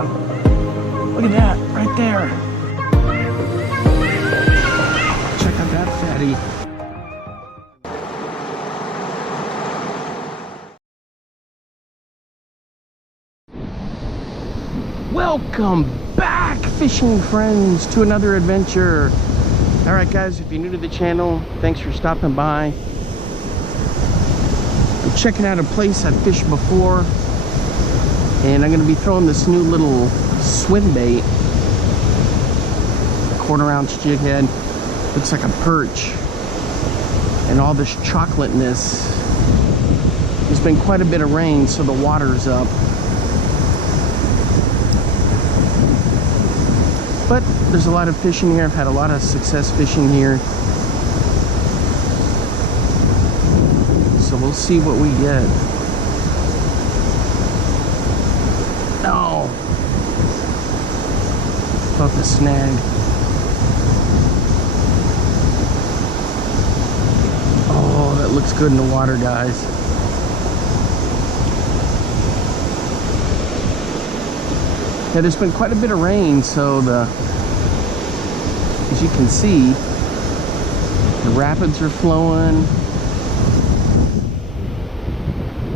Yeah. Look at that, right there. Check out that fatty. Welcome back, fishing friends, to another adventure. All right, guys, if you're new to the channel, thanks for stopping by. I'm checking out a place I've fished before, and I'm gonna be throwing this new little swim bait, quarter-ounce jig head. Looks like a perch, and all this chocolateness. There's been quite a bit of rain, so the water's up. But there's a lot of fishing here. I've had a lot of success fishing here. So we'll see what we get. No! About the snag. Oh, that looks good in the water, guys. Yeah, there's been quite a bit of rain, so as you can see, the rapids are flowing,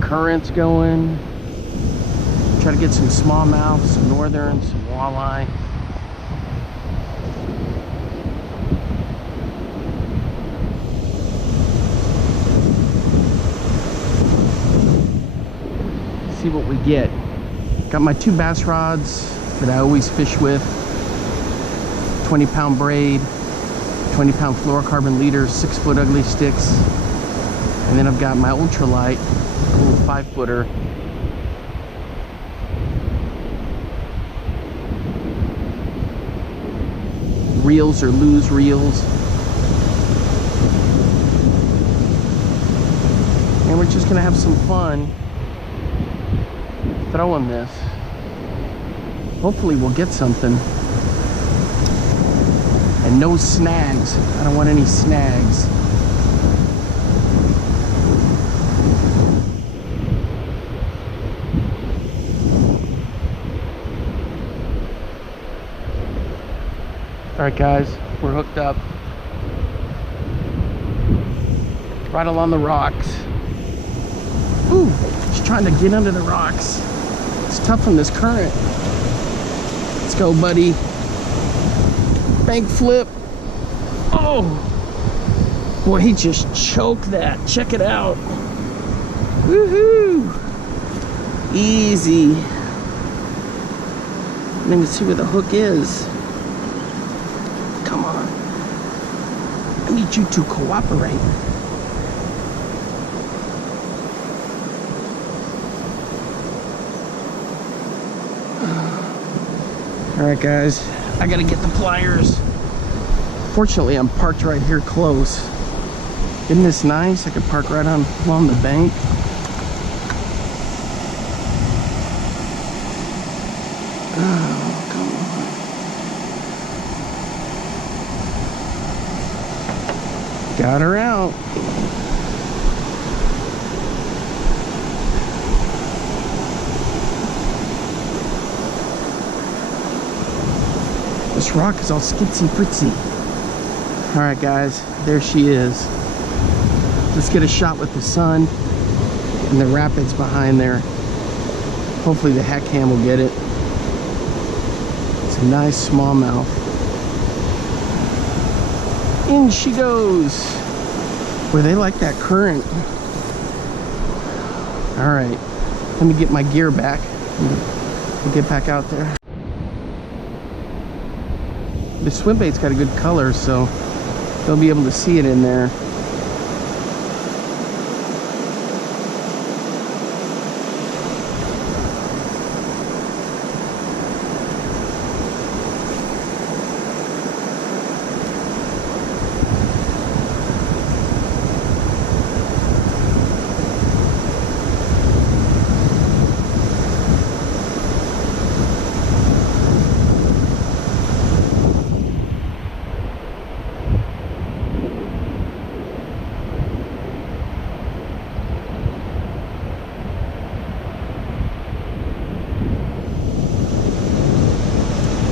currents going. Try to get some smallmouth, some northern, some walleye. See what we get. Got my 2 bass rods that I always fish with. 20-pound braid, 20-pound fluorocarbon leaders, 6-foot ugly sticks. And then I've got my ultralight, a little 5-footer. Reels or lose reels. And we're just gonna have some fun throwing this. Hopefully we'll get something. And no snags. I don't want any snags. Alright guys, we're hooked up. Right along the rocks. Ooh, just trying to get under the rocks. It's tough on this current. Let's go, buddy. Bank flip. Oh! Boy, he just choked that. Check it out. Woohoo! Easy. Let me see where the hook is. Come on. I need you to cooperate. Alright guys, I gotta get the pliers. Fortunately, I'm parked right here close. Isn't this nice? I could park right along the bank. Oh, come on. Got her out. This rock is all skitsy fritzy. All right, guys, there she is. Let's get a shot with the sun and the rapids behind there. Hopefully the heck ham will get it. It's a nice smallmouth. In she goes. Boy, they like that current. All right, let me get my gear back. We'll get back out there. The swim bait's got a good color, so they'll be able to see it in there.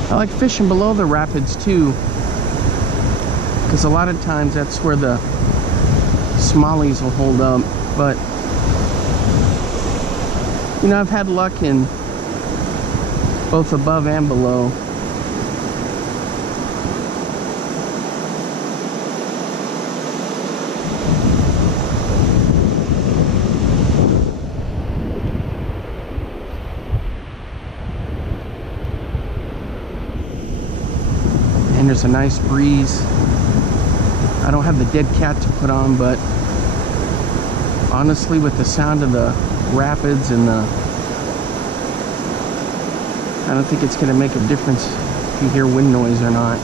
I like fishing below the rapids too, because a lot of times that's where the smallies will hold up. But you know, I've had luck in both above and below. And there's a nice breeze. I don't have the dead cat to put on, but honestly, with the sound of the rapids and I don't think it's going to make a difference if you hear wind noise or not.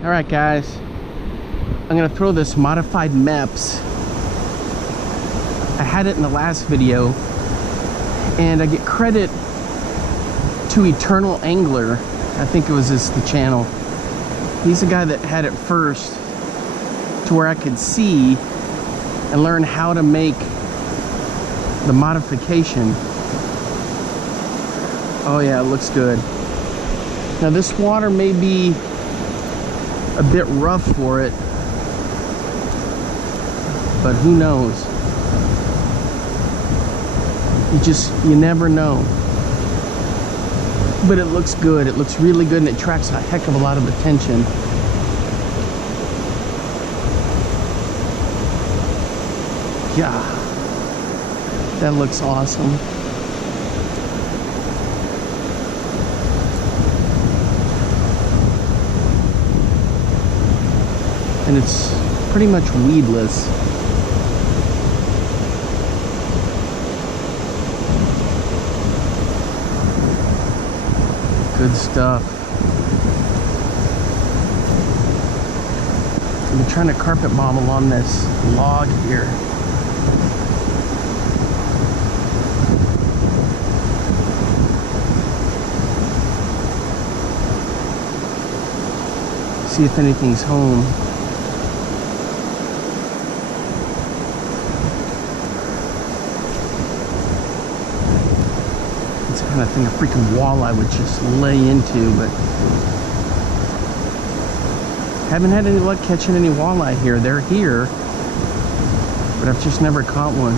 Alright guys, I'm going to throw this modified Mepps. I had it in the last video, and I get credit to Eternal Angler. I think it was the channel. He's the guy that had it first, to where I could see and learn how to make the modification. Oh yeah, it looks good. Now this water may be a bit rough for it, but who knows? You never know. But it looks good. It looks really good, and it tracks a heck of a lot of attention. Yeah, that looks awesome. And it's pretty much weedless. Good stuff. I've been trying to carpet bomb along this log here. See if anything's home. Kind of thing a freaking walleye would just lay into, but haven't had any luck catching any walleye here. They're here, but I've just never caught one.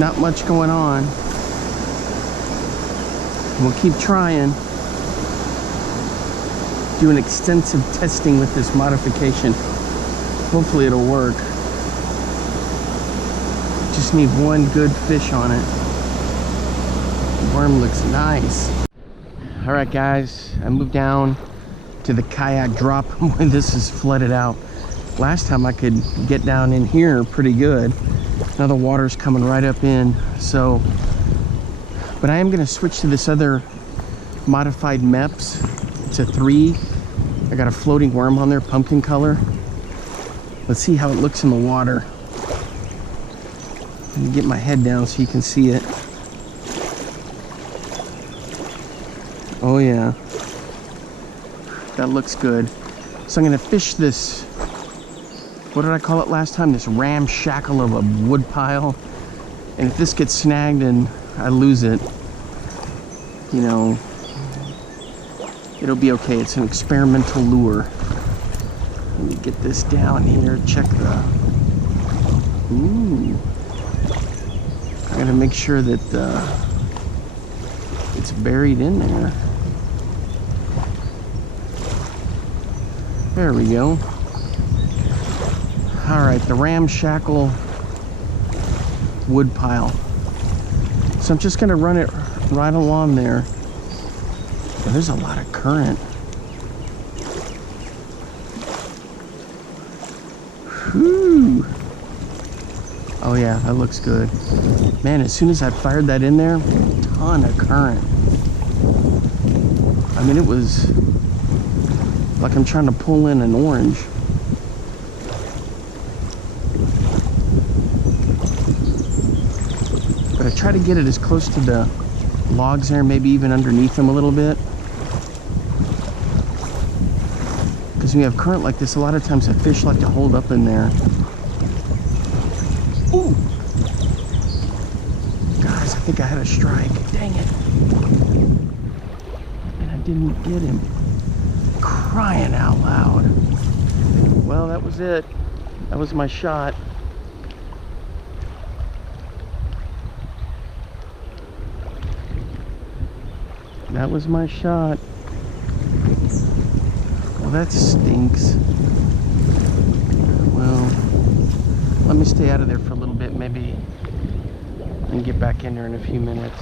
Not much going on. We'll keep trying. Doing extensive testing with this modification. Hopefully it'll work. Just need one good fish on it. The worm looks nice. All right guys, I moved down to the kayak drop when this is flooded out. Last time I could get down in here pretty good. Now the water's coming right up in, so. But I am gonna switch to this other modified Mepps. It's a 3. I got a floating worm on there, pumpkin color. Let's see how it looks in the water. Let me get my head down so you can see it. Oh yeah, that looks good. So I'm gonna fish this, what did I call it last time? This ramshackle of a wood pile. And if this gets snagged and I lose it, you know, it'll be okay. It's an experimental lure. Let me get this down here, check the, ooh. Gotta make sure that it's buried in there. There we go. All right, the ramshackle wood pile. So I'm just gonna run it right along there. Well, there's a lot of current. Whew. Oh yeah, that looks good. Man, as soon as I fired that in there, ton of current. I mean, it was like I'm trying to pull in an orange. But I try to get it as close to the logs there, maybe even underneath them a little bit. Because when you have current like this, a lot of times the fish like to hold up in there. Ooh! Guys, I think I had a strike. Dang it. And I didn't get him. Crying out loud. Well, that was it. That was my shot. That was my shot. Well, that stinks. Well, let me stay out of there for a little bit, maybe, and get back in there in a few minutes.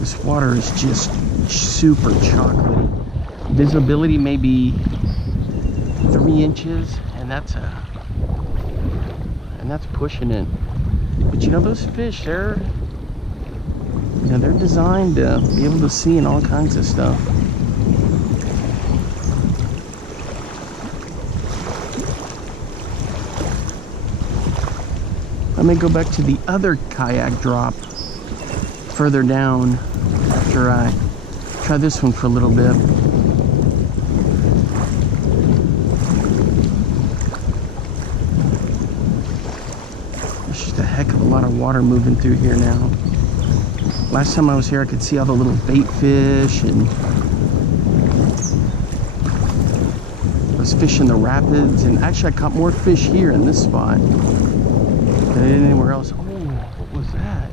This water is just super chocolatey. Visibility may be 3 inches, and that's pushing it. But you know, those fish, they're designed to be able to see in all kinds of stuff. I may go back to the other kayak drop further down after I try this one for a little bit. There's just a heck of a lot of water moving through here now. Last time I was here, I could see all the little bait fish and I was fishing the rapids, and actually I caught more fish here in this spot than I did anywhere else. Oh, what was that?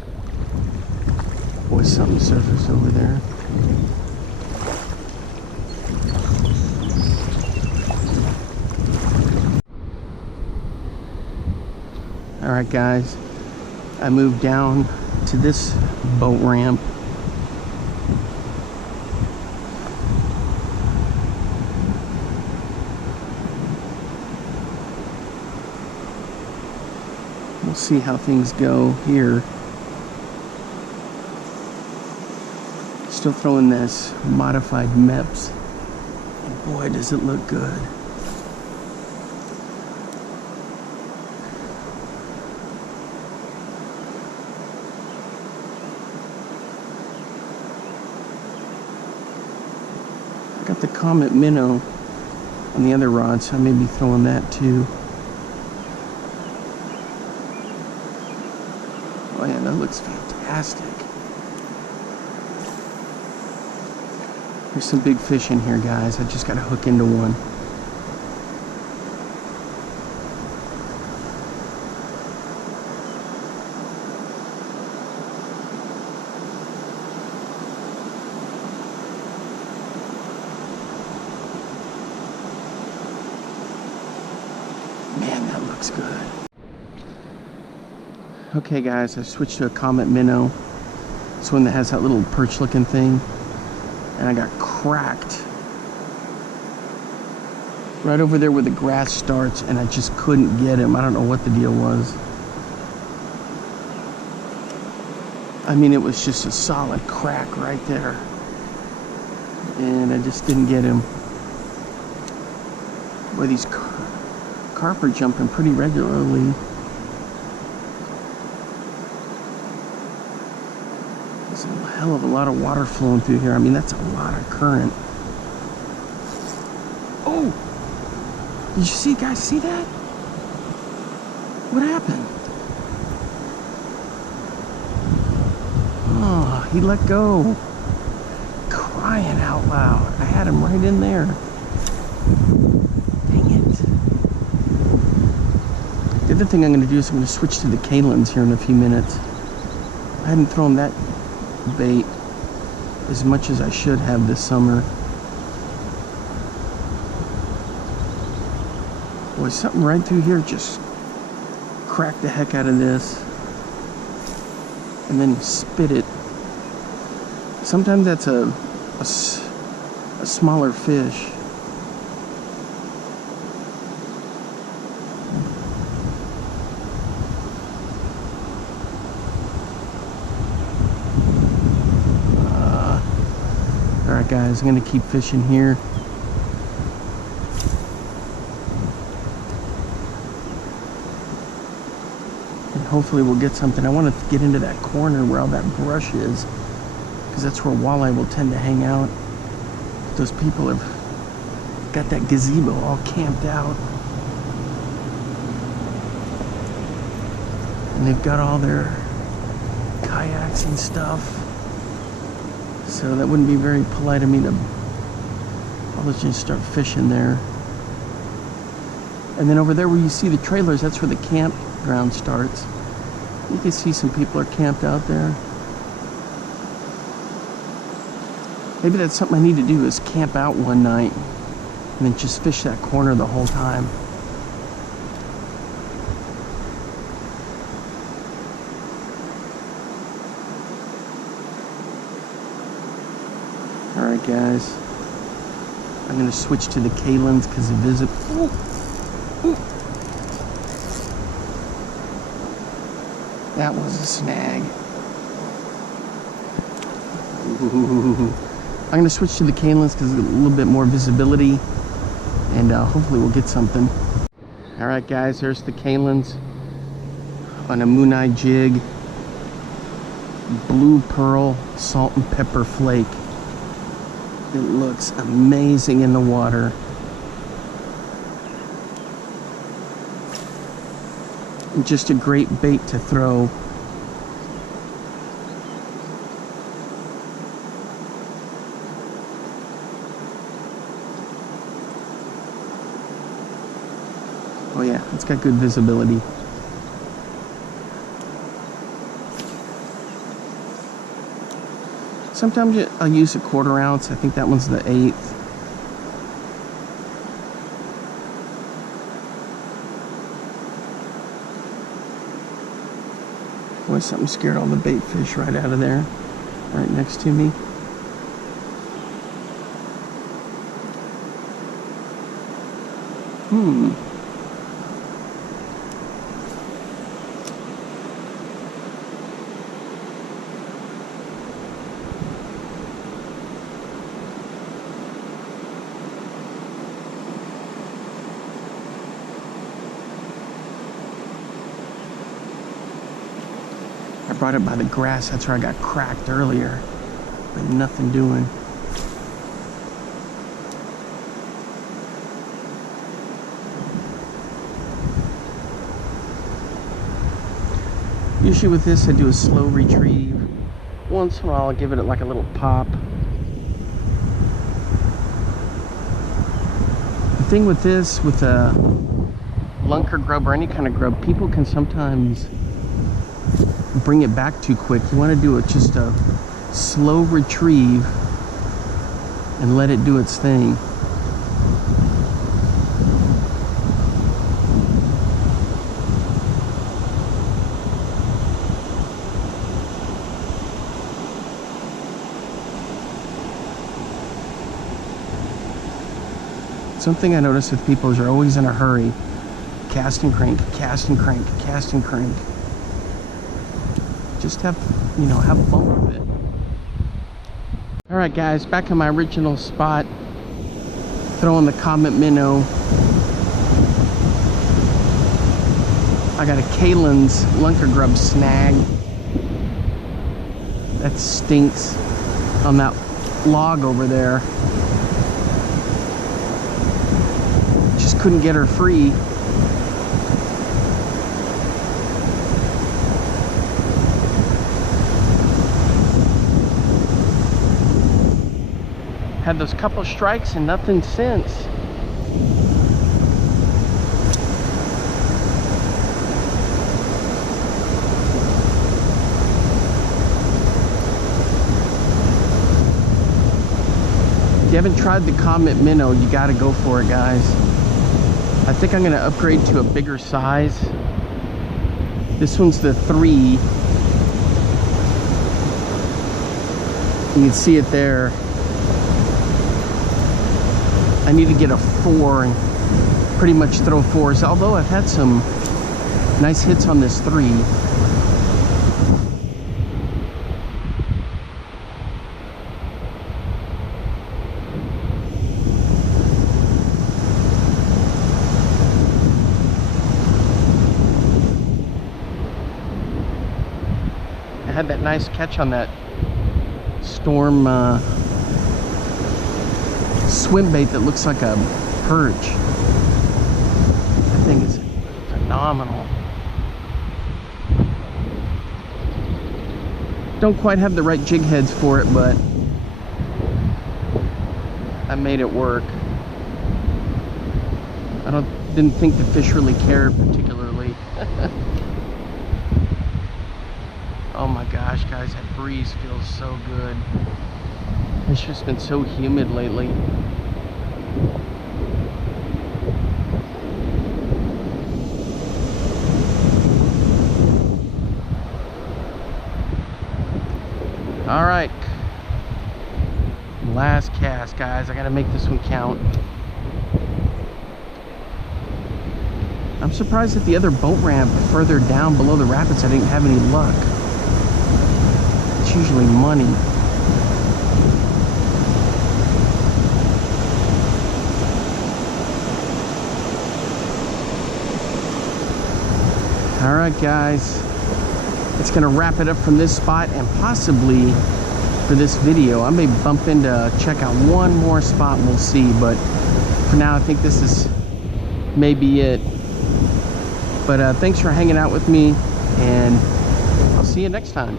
Boy, something surfaced over there. All right, guys, I moved down to this boat ramp. We'll see how things go here. Still throwing this modified Mepps. And boy, does it look good. Got the Comet Minnow on the other rod, so I may be throwing that too. Oh yeah, that looks fantastic. There's some big fish in here, guys. I just got to hook into one. Man, that looks good. Okay, guys, I switched to a Comet Minnow. This one that has that little perch looking thing. And I got cracked right over there where the grass starts, and I just couldn't get him. I don't know what the deal was. I mean, it was just a solid crack right there, and I just didn't get him. Boy, these carp are jumping pretty regularly. There's a hell of a lot of water flowing through here. I mean, that's a lot of current. Oh! Did you see, guys, see that? What happened? Oh, he let go. Crying out loud. I had him right in there. Dang it. other thing I'm going to do is I'm going to switch to the Kalins here in a few minutes. I hadn't thrown that bait as much as I should have this summer. Boy, something right through here just cracked the heck out of this and then spit it. Sometimes that's a smaller fish. Alright guys, I'm going to keep fishing here. And hopefully we'll get something. I want to get into that corner where all that brush is, because that's where walleye will tend to hang out. Those people have got that gazebo all camped out. And they've got all their kayaks and stuff. So that wouldn't be very polite of me to... I'll just start fishing there. And then over there where you see the trailers, that's where the campground starts. You can see some people are camped out there. Maybe that's something I need to do, is camp out one night and then just fish that corner the whole time. Alright guys, I'm going to switch to the Kalins because that was a snag. Ooh. I'm going to switch to the Kalins because there's a little bit more visibility, and hopefully we'll get something. Alright guys, there's the Kalins on a moon eye jig. Blue pearl salt and pepper flake. It looks amazing in the water. And just a great bait to throw. Oh yeah, it's got good visibility. Sometimes I'll use a 1/4 ounce. I think that one's the 1/8. Boy, something scared all the bait fish right out of there, right next to me. I brought it by the grass. That's where I got cracked earlier, but nothing doing. Usually with this I do a slow retrieve. Once in a while I'll give it like a little pop. The thing with this, with a lunker grub or any kind of grub, people can sometimes bring it back too quick. You want to do it just a slow retrieve and let it do its thing. Something I notice with people is you're always in a hurry. Cast and crank, cast and crank, cast and crank. Just have fun with it. Alright guys, back in my original spot, throwing the Comet minnow. I got a Kalins lunker grub snag. That stinks on that log over there. Just couldn't get her free. Had those couple strikes and nothing since. If you haven't tried the Comet Minnow, you got to go for it, guys. I think I'm going to upgrade to a bigger size. This one's the 3. You can see it there. I need to get a 4 and pretty much throw 4s, although I've had some nice hits on this 3. I had that nice catch on that storm swim bait that looks like a perch. That thing is phenomenal. Don't quite have the right jig heads for it, but I made it work. Didn't think the fish really cared particularly. Oh my gosh, guys, that breeze feels so good. It's just been so humid lately. All right, last cast, guys. I gotta make this one count. I'm surprised at the other boat ramp further down below the rapids I didn't have any luck. It's usually money. All right, guys, it's gonna wrap it up from this spot, and possibly for this video I may bump into check out one more spot and we'll see, but for now I think this is maybe it. But thanks for hanging out with me, and I'll see you next time.